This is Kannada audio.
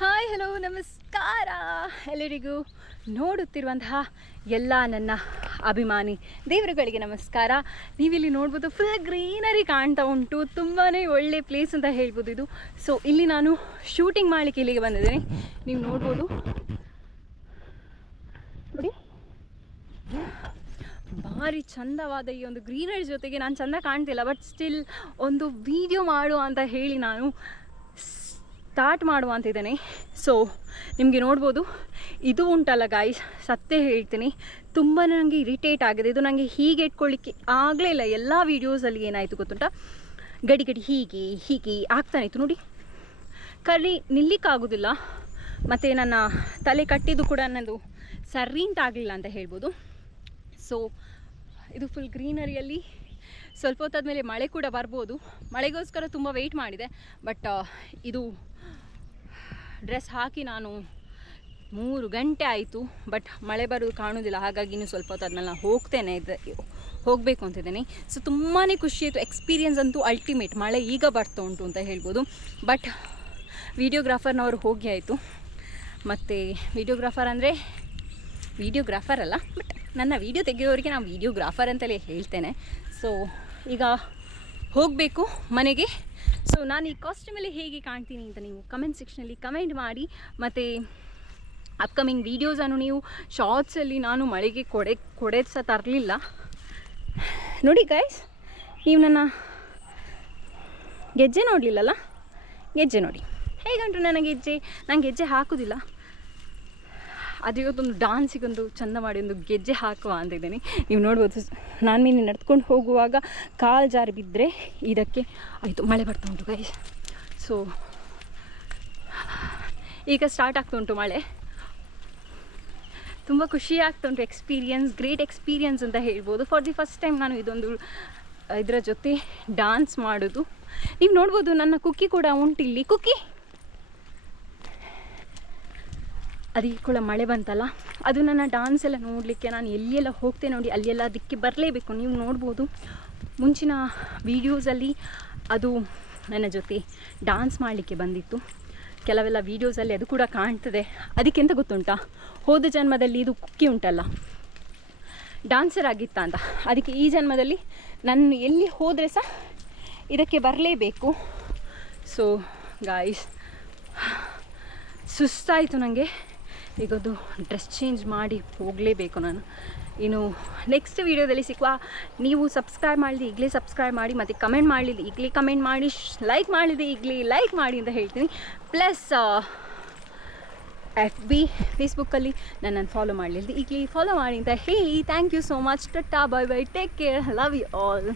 ಹಾಯ್ ಹಲೋ ನಮಸ್ಕಾರ. ಎಲ್ಲರಿಗೂ ನೋಡುತ್ತಿರುವಂತಹ ಎಲ್ಲ ನನ್ನ ಅಭಿಮಾನಿ ದೇವರುಗಳಿಗೆ ನಮಸ್ಕಾರ. ನೀವಿಲ್ಲಿ ನೋಡ್ಬೋದು ಫುಲ್ ಗ್ರೀನರಿ ಕಾಣ್ತಾ ಉಂಟು. ತುಂಬಾ ಒಳ್ಳೆ ಪ್ಲೇಸ್ ಅಂತ ಹೇಳ್ಬೋದು ಇದು. ಸೊ ಇಲ್ಲಿ ನಾನು ಶೂಟಿಂಗ್ ಮಾಡಲಿಕ್ಕೆ ಇಲ್ಲಿಗೆ ಬಂದಿದ್ದೀನಿ. ನೀವು ನೋಡ್ಬೋದು. ನೋಡಿ. ಭಾರಿ ಚಂದವಾದ ಈ ಒಂದು ಗ್ರೀನರಿ ಜೊತೆಗೆ ನಾನು ಚೆಂದ ಕಾಣ್ತಿಲ್ಲ ಬಟ್ ಸ್ಟಿಲ್ ಒಂದು ವಿಡಿಯೋ ಮಾಡು ಅಂತ ಹೇಳಿ ನಾನು ಸ್ಟಾರ್ಟ್ ಮಾಡುವ ಅಂತ ಇದ್ದೇನೆ. ಸೊ ನಿಮಗೆ ನೋಡ್ಬೋದು, ಇದು ಉಂಟಲ್ಲ ಗಾಯ್ಸ್ ಸತ್ಯ ಹೇಳ್ತೀನಿ. ತುಂಬ ನನಗೆ ಇರಿಟೇಟ್ ಆಗಿದೆ. ಇದು ನನಗೆ ಹೀಗೆ ಇಟ್ಕೊಳ್ಳಿಕ್ಕೆ ಆಗಲೇ ಇಲ್ಲ. ಎಲ್ಲ ವೀಡಿಯೋಸಲ್ಲಿ ಏನಾಯಿತು ಗೊತ್ತುಂಟ? ಗಡಿ ಗಡಿ ಹೀಗೆ ಹೀಗೆ ಆಗ್ತಾನೆ ಇತ್ತು ನೋಡಿ. ಕಲಿ ನಿಲ್ಲಿಕ್ಕಾಗೋದಿಲ್ಲ. ಮತ್ತು ನನ್ನ ತಲೆ ಕಟ್ಟಿದ್ದು ಕೂಡ ನನ್ನದು ಸರಿ ಅಂತ ಆಗಲಿಲ್ಲ ಅಂತ ಹೇಳ್ಬೋದು. ಸೊ ಇದು ಫುಲ್ ಗ್ರೀನರಿಯಲ್ಲಿ ಸ್ವಲ್ಪ ಹೊತ್ತಾದ ಮೇಲೆ ಮಳೆ ಕೂಡ ಬರ್ಬೋದು. ಮಳೆಗೋಸ್ಕರ ತುಂಬ ವೆಯ್ಟ್ ಮಾಡಿದೆ. ಬಟ್ ಇದು ಡ್ರೆಸ್ ಹಾಕಿ ನಾನು ಮೂರು ಗಂಟೆ ಆಯಿತು ಬಟ್ ಮಳೆ ಬರೋದು ಕಾಣೋದಿಲ್ಲ ಹಾಗಾಗಿ ಇನ್ನು ಸ್ವಲ್ಪ ಹೊತ್ತು ಅದನ್ನೆಲ್ಲ ಹೋಗ್ತೇನೆ ಇದು ಹೋಗಬೇಕು ಅಂತಿದ್ದೀನಿ ಸೊ ತುಂಬಾ ಖುಷಿ ಆಯಿತು. ಎಕ್ಸ್ಪೀರಿಯನ್ಸ್ ಅಂತೂ ಅಲ್ಟಿಮೇಟ್ ಮಳೆ ಈಗ ಬರ್ತಾ ಉಂಟು ಅಂತ ಹೇಳ್ಬೋದು. ಬಟ್ ವಿಡಿಯೋಗ್ರಾಫರ್ನವರು ಹೋಗಿ ಆಯಿತು. ಮತ್ತು ವಿಡಿಯೋಗ್ರಾಫರ್ ಅಂದರೆ ವಿಡಿಯೋಗ್ರಾಫರ್ ಅಲ್ಲ ಬಟ್ ನನ್ನ ವೀಡಿಯೋ ತೆಗೆಯೋರಿಗೆ ನಾನು ವಿಡಿಯೋಗ್ರಾಫರ್ ಅಂತಲೇ ಹೇಳ್ತೇನೆ. ಸೊ ಈಗ ಹೋಗಬೇಕು ಮನೆಗೆ. ಸೊ ನಾನು ಈ ಕಾಸ್ಟ್ಯೂಮಲ್ಲಿ ಹೇಗೆ ಕಾಣ್ತೀನಿ ಅಂತ ನೀವು ಕಮೆಂಟ್ ಸೆಕ್ಷನಲ್ಲಿ ಕಮೆಂಟ್ ಮಾಡಿ, ಮತ್ತು ಅಪ್ಕಮಿಂಗ್ ವೀಡಿಯೋಸನ್ನು ನೀವು ಶಾರ್ಟ್ಸಲ್ಲಿ ನಾನು ಮಳೆಗೆ ಕೊಡೆ ಕೊಡೆ ತರಲಿಲ್ಲ. ನೋಡಿ ಗೈಸ್ ನೀವು ನನ್ನ ಗೆಜ್ಜೆ ನೋಡಲಿಲ್ಲಲ್ಲ? ಗೆಜ್ಜೆ ನೋಡಿ. ಹೇಗಂಟು ನನ್ನ ಗೆಜ್ಜೆ? ನಾನು ಗೆಜ್ಜೆ ಹಾಕೋದಿಲ್ಲ. ಅದು ಇವತ್ತೊಂದು ಡಾನ್ಸಿಗೊಂದು ಚಂದ ಮಾಡಿ ಒಂದು ಗೆಜ್ಜೆ ಹಾಕುವ ಅಂತಿದ್ದೀನಿ ನೀವು ನೋಡ್ಬೋದು ನಾನು ಮೀನು ನಡ್ಕೊಂಡು ಹೋಗುವಾಗ ಕಾಲು ಜಾರಿ ಬಿದ್ದರೆ ಇದಕ್ಕೆ, ಆಯಿತು, ಮಳೆ ಬರ್ತಾ ಉಂಟು ಗೈ ಸೊ ಈಗ ಸ್ಟಾರ್ಟ್ ಆಗ್ತಾ ಉಂಟು ಮಳೆ. ತುಂಬ ಖುಷಿ ಆಗ್ತಾ ಉಂಟು ಎಕ್ಸ್ಪೀರಿಯನ್ಸ್ ಗ್ರೇಟ್ ಎಕ್ಸ್ಪೀರಿಯನ್ಸ್ ಅಂತ ಹೇಳ್ಬೋದು. ಫಾರ್ ದಿ ಫಸ್ಟ್ ಟೈಮ್ ನಾನು ಇದೊಂದು, ಇದರ ಜೊತೆ ಡಾನ್ಸ್ ಮಾಡೋದು. ನೀವು ನೋಡ್ಬೋದು ನನ್ನ ಕುಕ್ಕಿ ಕೂಡ ಉಂಟಿಲ್ಲಿ. ಕುಕ್ಕಿ ಅದಕ್ಕೆ ಕೂಡ ಮಳೆ ಬಂತಲ್ಲ? ಅದು ನನ್ನ ಡಾನ್ಸ್ ಎಲ್ಲ ನೋಡಲಿಕ್ಕೆ ನಾನು ಎಲ್ಲಿಯೆಲ್ಲ ಹೋಗ್ತೇನೆ ನೋಡಿ, ಅಲ್ಲೆಲ್ಲ ಅದಕ್ಕೆ ಬರಲೇಬೇಕು, ನೀವು ನೋಡ್ಬೋದು. ಮುಂಚಿನ ವೀಡಿಯೋಸಲ್ಲಿ ಅದು ನನ್ನ ಜೊತೆ ಡಾನ್ಸ್ ಮಾಡಲಿಕ್ಕೆ ಬಂದಿತ್ತು. ಕೆಲವೆಲ್ಲ ವೀಡಿಯೋಸಲ್ಲಿ ಅದು ಕೂಡ ಕಾಣ್ತದೆ. ಅದಕ್ಕೆಂತ ಗೊತ್ತುಂಟಾ? ಹೋದ ಜನ್ಮದಲ್ಲಿ ಇದು ಕುಕ್ಕಿ ಉಂಟಲ್ಲ? ಡಾನ್ಸರ್ ಆಗಿತ್ತ ಅಂತ. ಅದಕ್ಕೆ ಈ ಜನ್ಮದಲ್ಲಿ ನಾನು ಎಲ್ಲಿ ಹೋದರೆ ಸಹ ಇದಕ್ಕೆ ಬರಲೇಬೇಕು. ಸೊ ಗಾಯ್ಸ್ ಸುಸ್ತಾಯಿತು ನನಗೆ ಈಗದು ಡ್ರೆಸ್ ಚೇಂಜ್ ಮಾಡಿ ಹೋಗಲೇಬೇಕು ನಾನು. ಇನ್ನು ನೆಕ್ಸ್ಟ್ ವೀಡಿಯೋದಲ್ಲಿ ಸಿಕ್ಕುವ ನೀವು ಸಬ್ಸ್ಕ್ರೈಬ್ ಮಾಡಿದೆ ಈಗಲೇ ಸಬ್ಸ್ಕ್ರೈಬ್ ಮಾಡಿ, ಮತ್ತು ಕಮೆಂಟ್ ಮಾಡಿದ್ದು ಈಗಲೇ ಕಮೆಂಟ್ ಮಾಡಿ ಲೈಕ್ ಮಾಡಿದೆ ಈಗಲೇ ಲೈಕ್ ಮಾಡಿ ಅಂತ ಹೇಳ್ತೀನಿ. ಪ್ಲಸ್ ಎಫ್ ಬಿ ಫೇಸ್ಬುಕ್ಕಲ್ಲಿ ನನ್ನನ್ನು ಫಾಲೋ ಮಾಡಲಿಲ್ಲ ಈಗಲೇ ಫಾಲೋ ಮಾಡಿ ಅಂತ ಹೇಳಿ. Thank you so much tata bye bye take care love you all